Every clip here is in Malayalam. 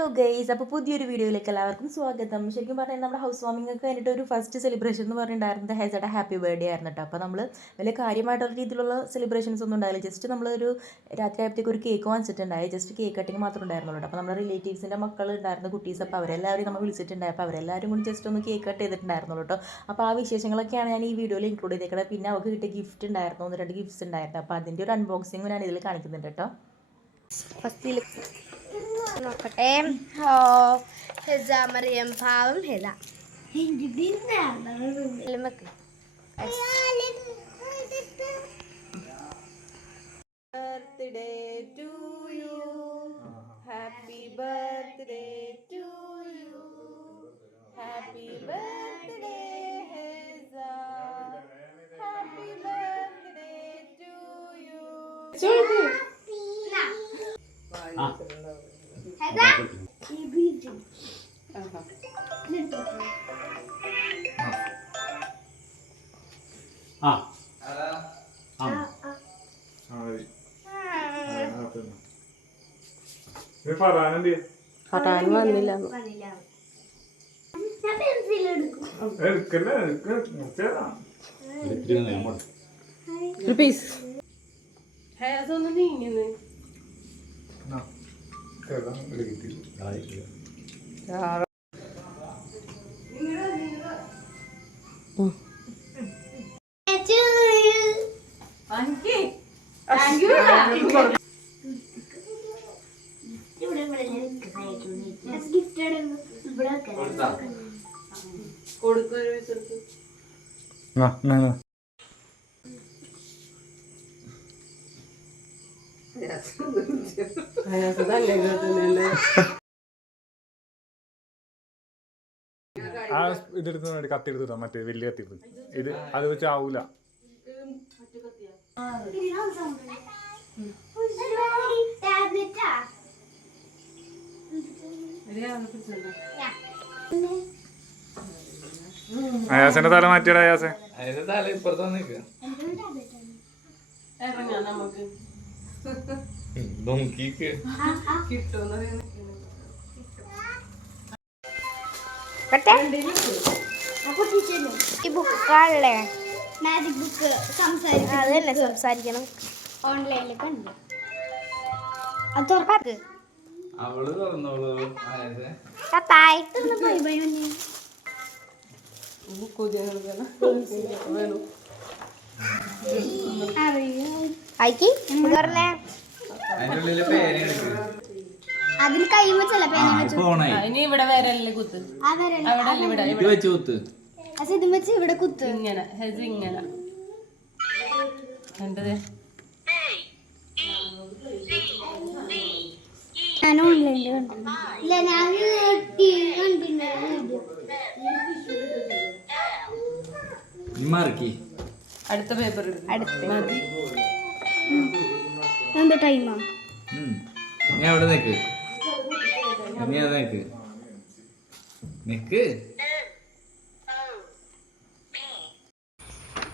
ഹലോ ഗൈസ്, അപ്പോൾ പുതിയൊരു വീഡിയോയിലേക്ക് എല്ലാവർക്കും സ്വാഗതം. ശരിക്കും പറഞ്ഞാൽ നമ്മുടെ ഹൗസ് വാമിംഗ് ഒക്കെ കഴിഞ്ഞിട്ട് ഒരു ഫസ്റ്റ് സെലിബ്രേഷൻ എന്ന് പറഞ്ഞിട്ടുണ്ടായിരുന്നത് ഹെസയുടെ ഹാപ്പി ബർത്ത്ഡേ ആയിരുന്നു കേട്ടോ. അപ്പോൾ നമ്മൾ വലിയ കാര്യമായിട്ടുള്ള രീതിയിലുള്ള സെലിബ്രേഷൻസ് ഒന്നും ഉണ്ടായില്ല. ജസ്റ്റ് നമ്മളൊരു രാത്രി ആയപ്പോഴത്തേക്ക് ഒരു കേക്ക് വാങ്ങിച്ചിട്ടുണ്ടായി. ജസ്റ്റ് കേക്ക് കട്ടിങ് മാത്രമേ ഉണ്ടായിരുന്നുള്ളൂ. അപ്പോൾ നമ്മുടെ റിലേറ്റീവ്സിൻ്റെ മക്കൾ ഉണ്ടായിരുന്ന കുട്ടീസ്, അപ്പോൾ അവരെല്ലാവരും നമ്മൾ വിളിച്ചിട്ടുണ്ടായി. അപ്പോൾ അവരെല്ലാവരും കൂടി ജസ്റ്റ് ഒന്ന് കേക്ക് കട്ട് ചെയ്തിട്ടുണ്ടായിരുന്നുള്ളൂ കേട്ടോ. അപ്പോൾ ആ വിശേഷങ്ങളൊക്കെയാണ് ഞാൻ ഈ വീഡിയോയിൽ ഇൻക്ലൂഡ് ചെയ്തേക്കുന്നത്. പിന്നെ അവർക്ക് കിട്ടിയ ഗിഫ്റ്റ് ഉണ്ടായിരുന്നു, 1-2 ഗിഫ്റ്റ്സ് ഉണ്ടായിരുന്നു. അപ്പോൾ അതിൻ്റെ ഒരു അൺബോക്സിങ് ഞാൻ ഇതിൽ കാണിക്കുന്നുണ്ട് കേട്ടോ. ഫസ്റ്റിൽ നോക്കട്ടെ. ഹെസ മറിയം പാവം Hesa birthday to you, happy birthday to you, happy birthday Hesa, happy birthday to you. പട്ടാൻ വന്നില്ല. ഒരു പീസ് ഒന്ന് നീങ്ങുന്നു. ആ ഇതെടുത്ത് കത്തി എടുത്തിട്ടാ, മറ്റേ വലിയ കത്തി എടുത്ത്. ഇത് അത് വെച്ച് ആവൂല. അയാസന്റെ തല മാറ്റിയടാ. അയാസെ തല ഇപ്പുറത്ത് വന്നേക്ക്. ബുക്കാണല്ലേ, മാജിക് ബുക്ക്. അതല്ലേ സംസാരിക്കണം. ഓൺലൈനിൽ കണ്ടു. അത് തുറക്കാക്ക്. അവള് തുറന്നോളൂ. അതിൽ കഴിയുമ്പോ ഇനി ഇവിടെ വരല്ലേ കുത്ത്, ഇത് വെച്ച് കുത്ത്. ഇത് വെച്ച് ഇവിടെ കുത്ത്. ഇങ്ങനെ ഹെസ് ഇങ്ങനെ കണ്ടത്. ഞാൻ ഓൺലൈനിൽ കണ്ടില്ല, ഞാൻ അടുത്ത പേപ്പർ മതി. എന്താ ടൈമാ? നീ അവിടെ നിക്ക്, നീ അത് നിക്ക് നിക്ക്.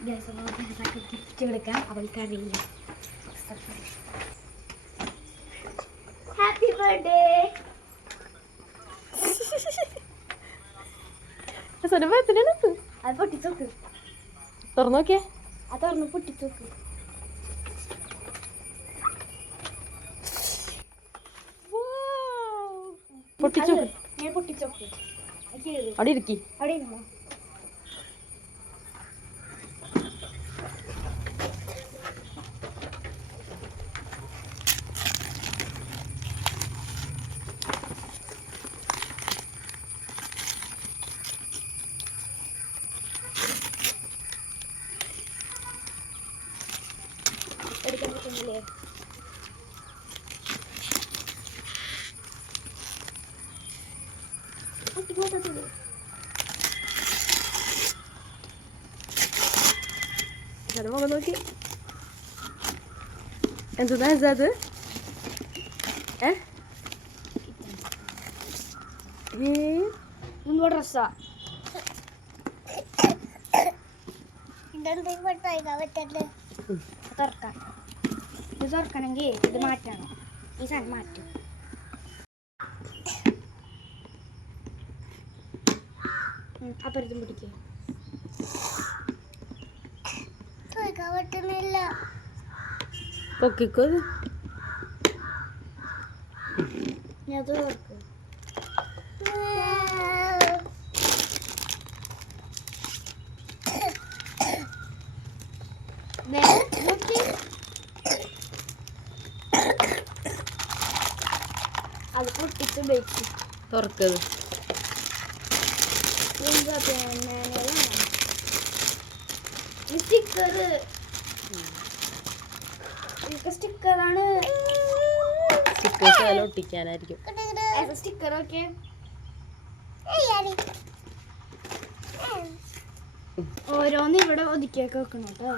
ഗിഫ്റ്റ് കൊടുക്കാം, അവൾക്ക് അറിയില്ല. Happy birthday. അത് പൊട്ടിച്ചോക്ക്. തുറന്നു നോക്കിയേ. അത് തുറന്ന് പൊട്ടിച്ചോക്ക്. പൊട്ടിച്ചോക്ക്. ഞാൻ പൊട്ടിച്ചോക്ക്. അവിടെ ഇരിക്കി. അവിടെ ഇരുന്നോ. എടുക്കാൻ പറ്റുന്നില്ലേ? മുഖം നോക്കി. എന്താ അത്? ഡ്രസ്സാ. തുറക്കണമെങ്കിൽ ഇത് മാറ്റണം. ഈ സാധനം മാറ്റും. അപ്പുറത്തും പിടിക്കുക. പൊക്കിക്കോ അത്. ഞാൻ അത് തുറക്കും. നോക്കി. അത് പൊട്ടിച്ച് വെച്ചു. തുറക്കത്. സ്റ്റിക്കറാണ്. സ്റ്റിക്കേഴ്സ് അതിൽ ഒട്ടിക്കാനായിരിക്കും. സ്റ്റിക്കറൊക്കെ ഓരോന്ന് ഇവിടെ ഒതുക്കിയൊക്കെ വെക്കണം കേട്ടോ.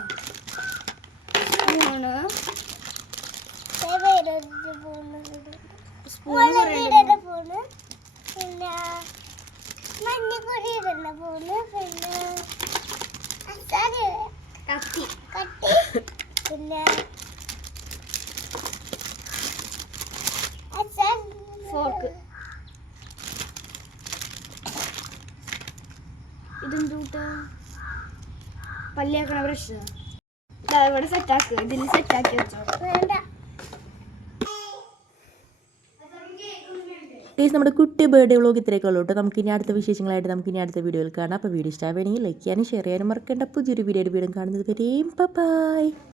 സ്പൂണ് പിന്നെ മഞ്ഞപ്പൊടി ഇടുന്ന പൂണ്, പിന്നെ അച്ചാറ് കത്തി കട്ടി, പിന്നെ അച്ചാർ ഫോർക്ക്. ഇതെന്തൂട്ടാ? പല്ലിയാക്കണ ബ്രഷ് ഇവിടെ സെറ്റാക്കുക. ഇതിൽ സെറ്റാക്കി വെച്ചോ. വേണ്ട. പ്ലീസ് നമ്മുടെ കുട്ടി ബർത്ത്ഡേ വ്ളോഗ് ഇത്രയൊക്കെ ഉള്ളൂ കേട്ടോ. നമുക്ക് ഇനി അടുത്ത വിശേഷങ്ങളായിട്ട് നമുക്ക് ഇനി അടുത്ത വീഡിയോയിൽ കാണാം. അപ്പോൾ വീഡിയോ ഇഷ്ടമാണെങ്കിൽ ലൈക്ക് ചെയ്യാനും ഷെയർ ചെയ്യാനും മറക്കേണ്ട. പുതിയൊരു വീഡിയോ കാണുന്നത് വരെയും ബൈ.